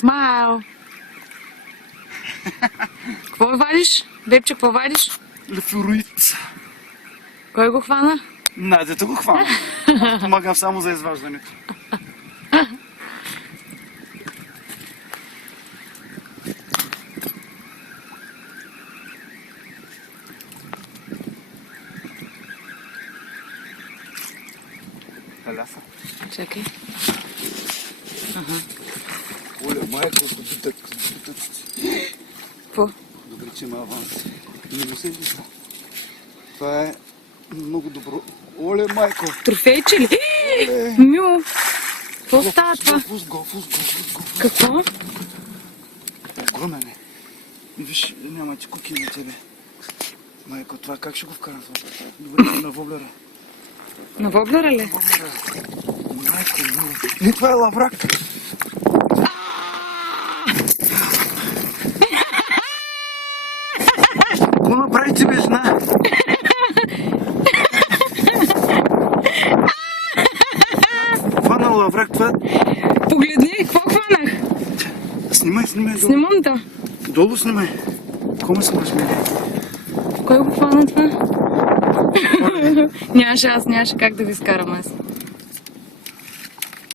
Смайл! Какво вадиш? Бебче, какво вадиш? Лефероид. Кой го хвана? Надята го хвана. Помагам само за изваждането. Халяса. Чакай. Оля, майко, добитък. Какво? Добре, че има аванс. Не му се вижда. Това е много добро. Оле, майко! Трофейче ли? Оле! Мю! Какво става това? Фус го. Какво? Огромен е. Виж, няма ти куки на тебе. Майко, това как ще го вкарам? Добре, на воблера. На воблера ли? Воблера. Майко, не, това е лаврак. Какво направи ти, бе, жена? Хванал лаврак, това... Погледни, какво хванах? Снимай долу. Снимам да. Долу снимай. Какво ме снимаш, бе? Кой го хвана това? Нямаше как да ви скарам аз.